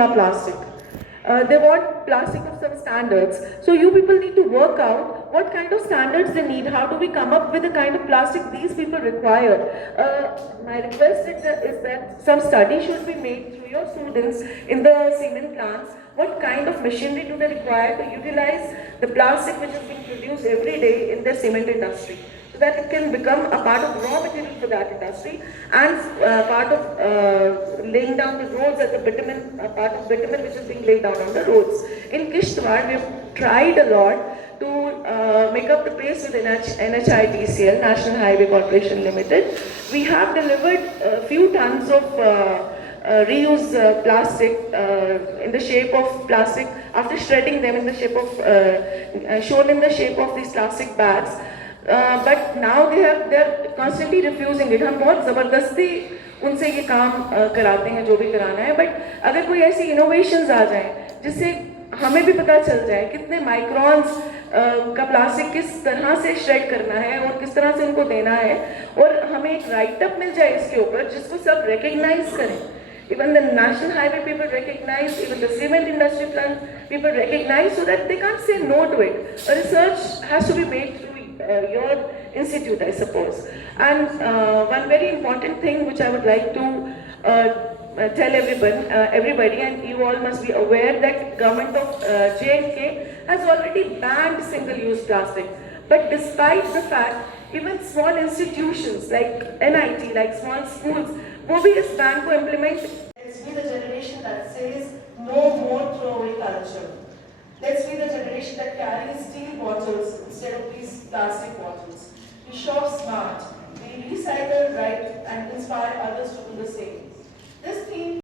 our plastic. They want plastic of some standards. So you people need to work out what kind of standards they need. How do we come up with the kind of plastic these people require? My request is that some study should be made through your students in the cement plants. What kind of machinery do they require to utilize the plastic which is being produced every day in the cement industry, so that it can become a part of raw material for that industry and part of laying down the roads as the bitumen, part of bitumen which is being laid down on the roads. In Kishtwar, we have tried a lot to make up the pace with NHIDCL, National Highway Corporation Limited. We have delivered a few tons of reuse plastic in the shape of plastic, after shredding them in the shape of, shown in the shape of these plastic bags. But now they are constantly refusing it. हम बहुत ज़बरदस्ती उनसे ये काम कराते हैं जो भी कराना है. But अगर कोई ऐसी innovations आ जाए जिससे हमें भी पता चल जाए कितने माइक्रॉन्स का प्लास्टिक किस तरह से श्रेड करना है और किस तरह से उनको देना है, और हमें एक राइट अप मिल जाए इसके ऊपर जिसको सब रिकग्नाइज करें. Even the national highway people recognize, even the cement industry plant people recognize, so that they can't say no to it. A research has to be made through your institute, I suppose. And one very important thing which I would like to tell everybody, and you all must be aware that government of J&K has already banned single-use plastic. But despite the fact, even small institutions like NIT, like small schools, वो भी इस ban को implement. Let's be the generation that says no more throwaway culture. Let's be the generation that carries steel bottles instead of these plastic bottles. We shop smart, we recycle right, and inspire others to do the same. This theme